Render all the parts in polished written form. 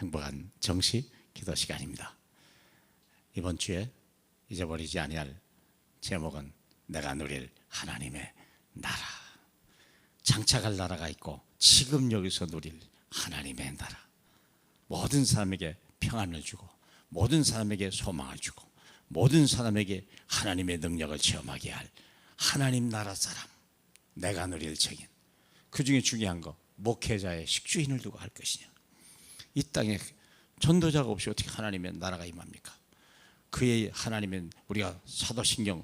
행복한 정시 기도 시간입니다. 이번 주에 잊어버리지 아니할 제목은 내가 누릴 하나님의 나라. 장차갈 나라가 있고 지금 여기서 누릴 하나님의 나라. 모든 사람에게 평안을 주고 모든 사람에게 소망을 주고 모든 사람에게 하나님의 능력을 체험하게 할 하나님 나라 사람, 내가 누릴 책임. 그 중에 중요한 거, 목회자의 식주인을 두고 할 것이냐. 이 땅에 전도자가 없이 어떻게 하나님의 나라가 임합니까? 그의 하나님의, 우리가 사도신경이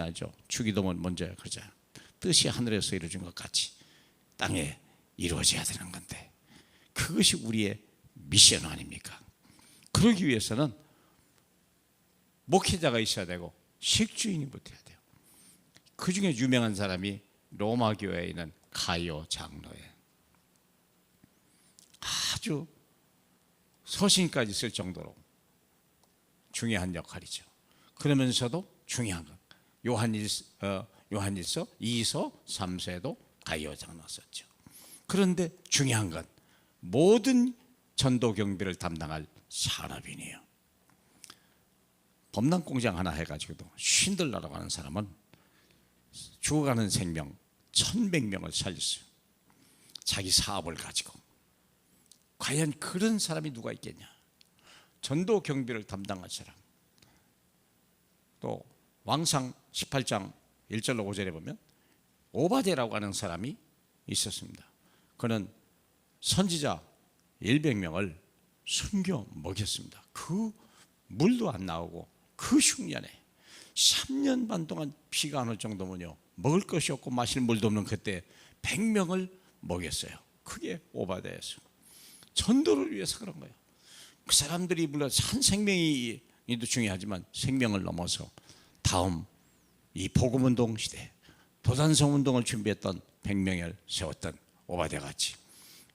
아니죠, 주기도문 먼저 그러잖아요. 뜻이 하늘에서 이루어진 것 같이 땅에 이루어져야 되는 건데, 그것이 우리의 미션 아닙니까? 그러기 위해서는 목회자가 있어야 되고 식주인이 붙어야 돼요. 그 중에 유명한 사람이 로마 교회에 있는 가이오 장로예요. 아주 서신까지 쓸 정도로 중요한 역할이죠. 그러면서도 중요한 건 요한일서 2서 3서에도 가이오 장로 썼죠. 그런데 중요한 건 모든 전도 경비를 담당할 산업인이에요. 범람공장 하나 해가지고도 쉰들나라고 하는 사람은 죽어가는 생명 1100명을 살렸어요. 자기 사업을 가지고. 과연 그런 사람이 누가 있겠냐. 전도 경비를 담당할 사람. 또 왕상 18장 1절로 5절에 보면 오바댜라고 하는 사람이 있었습니다. 그는 선지자 100명을 숨겨 먹였습니다. 그 물도 안 나오고 그 흉년에 3년 반 동안 비가 안 올 정도면요, 먹을 것이 없고 마실 물도 없는 그때 100명을 먹였어요. 그게 오바댜였어요. 전도를 위해서 그런 거예요. 그 사람들이 물론 한 생명이 중요하지만 생명을 넘어서 다음 이 복음운동 시대, 도단성운동을 준비했던 100명을 세웠던 오바댜 같이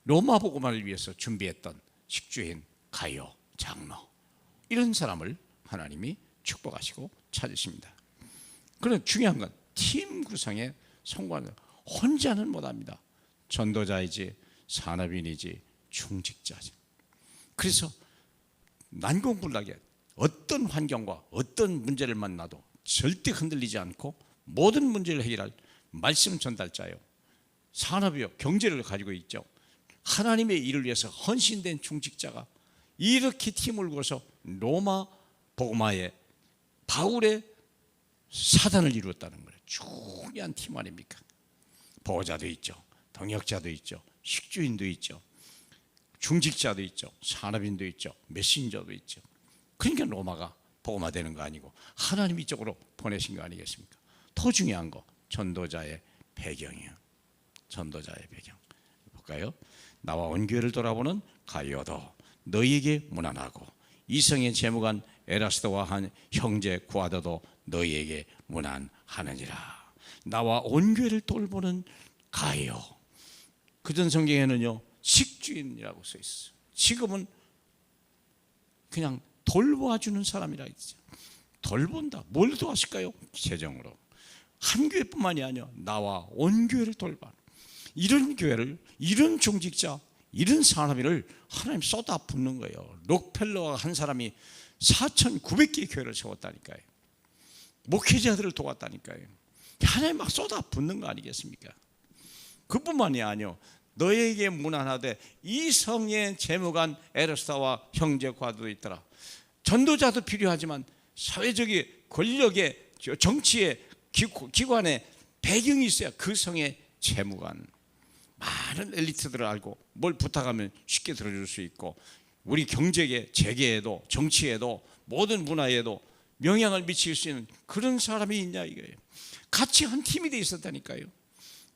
로마 복음화를 위해서 준비했던 식주인 가이오 장로, 이런 사람을 하나님이 축복하시고 찾으십니다. 그런데 중요한 건 팀 구성에 성공하는, 혼자는 못합니다. 전도자이지 산업인이지 중직자지. 그래서 난공불락에 어떤 환경과 어떤 문제를 만나도 절대 흔들리지 않고 모든 문제를 해결할 말씀 전달자요, 산업이요, 경제를 가지고 있죠. 하나님의 일을 위해서 헌신된 중직자가 이렇게 팀을 구해서 로마 복음화에 바울의 사단을 이루었다는 거예요. 중요한 팀 아닙니까? 보호자도 있죠, 동역자도 있죠, 식주인도 있죠, 중직자도 있죠, 산업인도 있죠, 메신저도 있죠. 그러니까 로마가 복음화되는 거 아니고 하나님이 이쪽으로 보내신 거 아니겠습니까? 더 중요한 거, 전도자의 배경이에요. 전도자의 배경 볼까요? 나와 온교회를 돌아보는 가이오도 너희에게 문안하고 이성의 재무관 에라스도와 한 형제 구아도도 너희에게 문안하느니라. 나와 온교회를 돌보는 가이오. 그전 성경에는요 식주인이라고 써 있어요. 지금은 그냥 돌봐주는 사람이라 했죠. 돌본다. 뭘 도와줄까요? 재정으로. 한 교회뿐만이 아니라 나와 온교회를 돌봐. 이런 교회를, 이런 중직자, 이런 산업인을 하나님 쏟아붓는 거예요. 록펠러와 한 사람이 4,900개의 교회를 세웠다니까요. 목회자들을 도왔다니까요. 하나님 막 쏟아붓는 거 아니겠습니까? 그뿐만이 아니요, 너에게 문안하되 이성의 재무관 에르스다와 형제 과도도 있더라. 전도자도 필요하지만 사회적인 권력의, 정치의 기관의 배경이 있어야 그 성의 재무관, 많은 엘리트들을 알고 뭘 부탁하면 쉽게 들어줄 수 있고, 우리 경제계, 재계에도 정치에도 모든 문화에도 영향을 미칠 수 있는 그런 사람이 있냐 이거예요. 같이 한 팀이 돼 있었다니까요.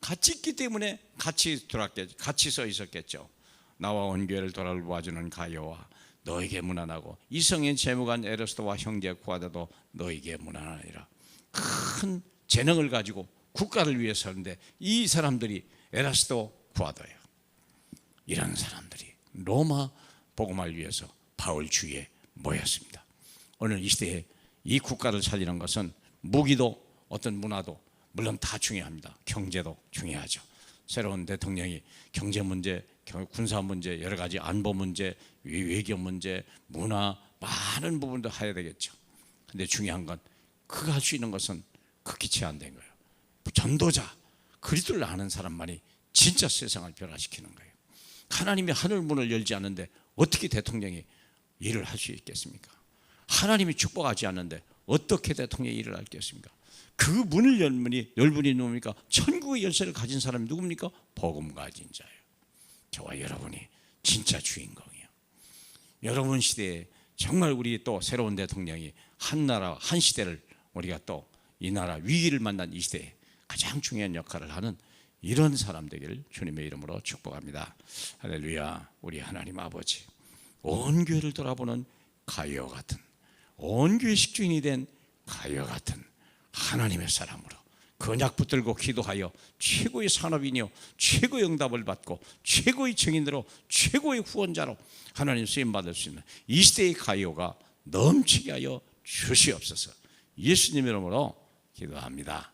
같이 있기 때문에 같이 돌았겠죠. 같이 서 있었겠죠. 나와 온교회를 돌아봐주는 가이오와 너에게 문안하고 이성의 재무관 에르스도와 형제 구아도도 너에게 문안하니라. 큰 재능을 가지고 국가를 위해서 하는데 이 사람들이 에라스도 구아도예요. 이런 사람들이 로마 복음화를 위해서 바울 주위에 모였습니다. 오늘 이 시대에 이 국가를 살리는 것은 무기도 어떤 문화도 물론 다 중요합니다. 경제도 중요하죠. 새로운 대통령이 경제 문제, 군사 문제, 여러 가지 안보 문제, 외교 문제, 문화 많은 부분도 해야 되겠죠. 근데 중요한 건 그가 할 수 있는 것은 극히 제한된 거예요. 전도자, 그리스도를 아는 사람만이 진짜 세상을 변화시키는 거예요. 하나님이 하늘 문을 열지 않는데 어떻게 대통령이 일을 할 수 있겠습니까? 하나님이 축복하지 않는데 어떻게 대통령이 일을 하겠습니까? 그 문을 열 분이 누굽니까? 천국의 열쇠를 가진 사람이 누굽니까? 복음 가진 자예요. 저와 여러분이 진짜 주인공이에요. 여러분 시대에 정말 우리 또 새로운 대통령이 한 나라 한 시대를 우리가 또 이 나라 위기를 만난 이 시대에 가장 중요한 역할을 하는 이런 사람 되기를 주님의 이름으로 축복합니다. 할렐루야. 우리 하나님 아버지, 온 교회를 돌아보는 가요 같은, 온 교회 식주인이 된 가요 같은 하나님의 사람으로 언약 붙들고 기도하여 최고의 산업인이요 최고의 응답을 받고 최고의 증인으로 최고의 후원자로 하나님 쓰임받을 수 있는 이 시대의 가요가 넘치게 하여 주시옵소서. 예수님 이름으로 기도합니다.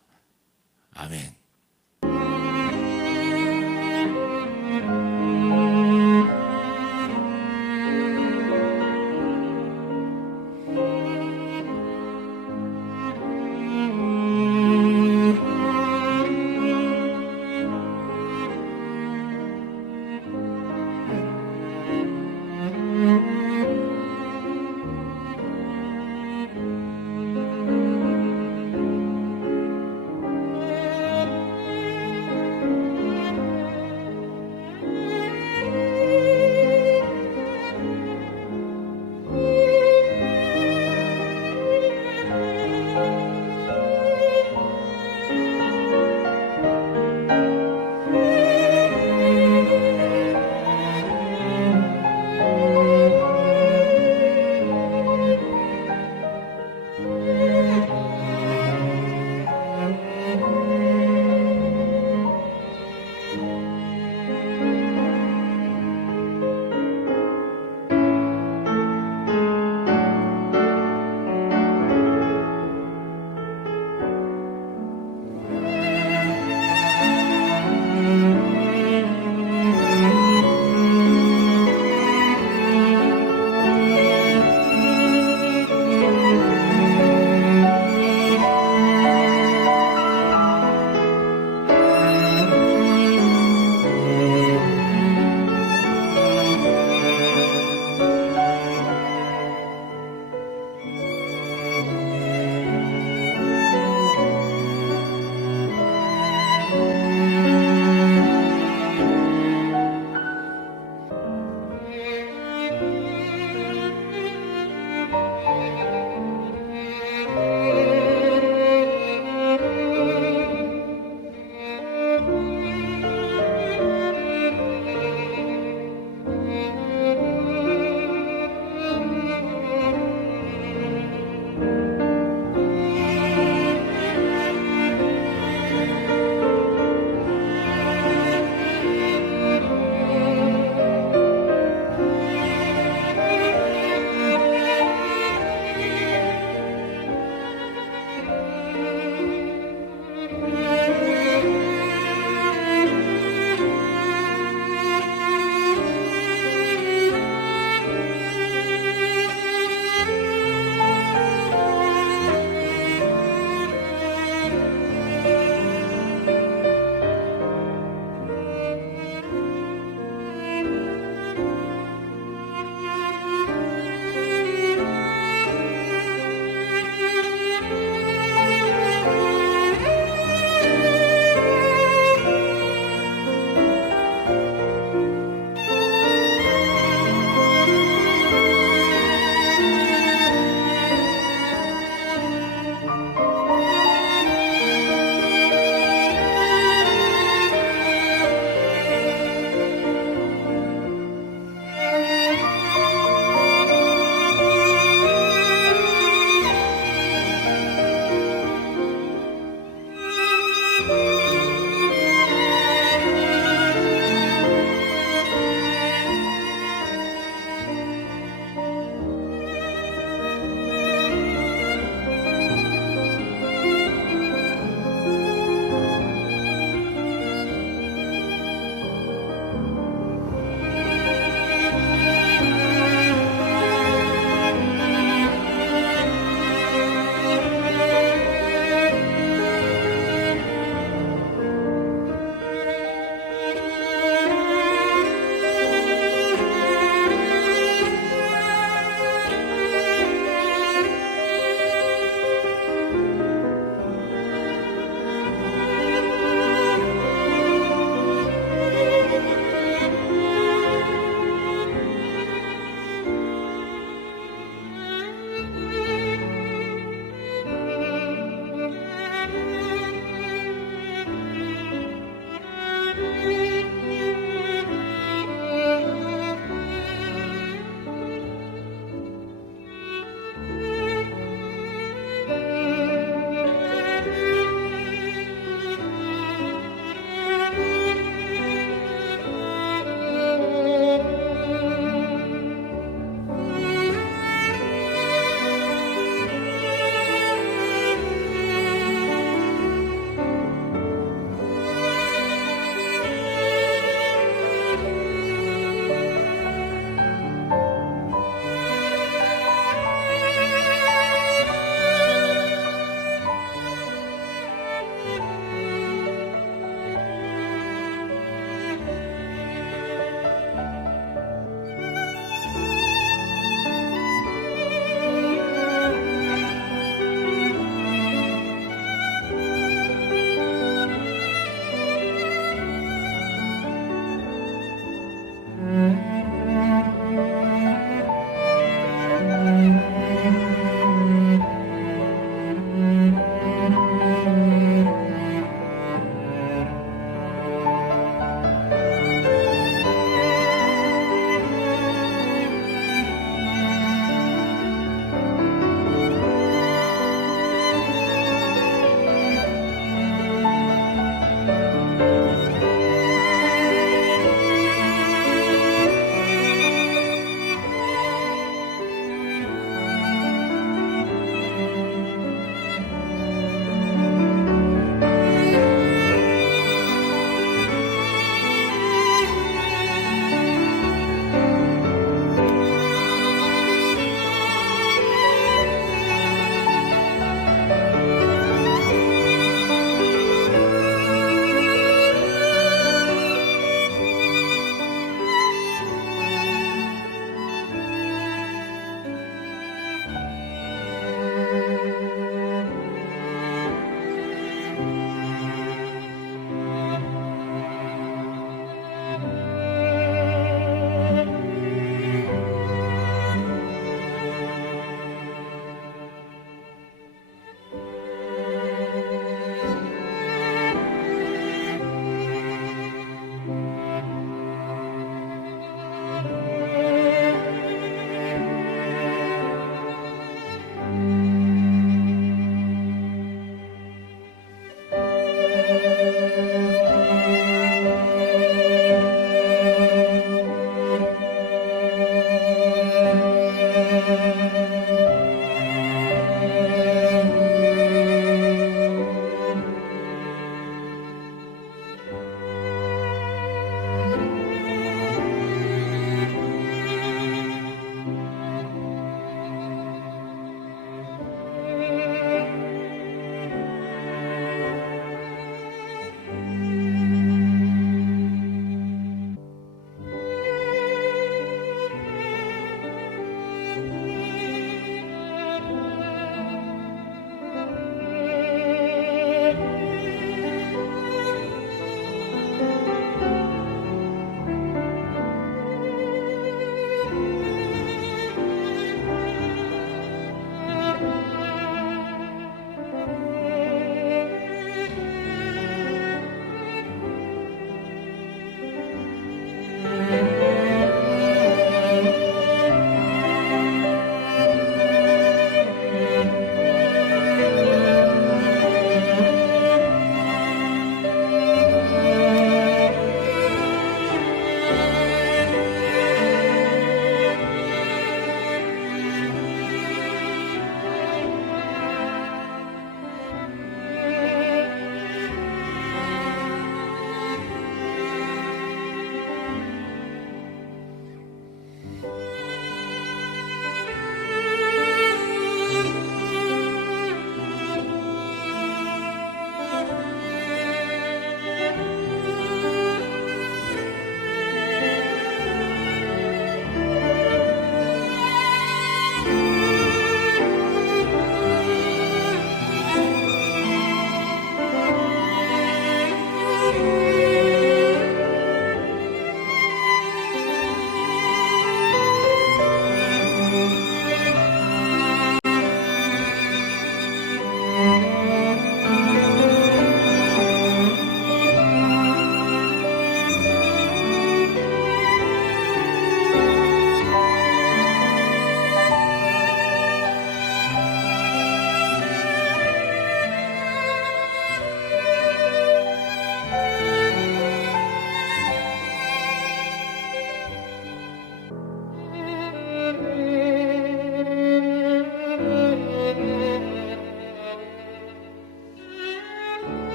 아멘.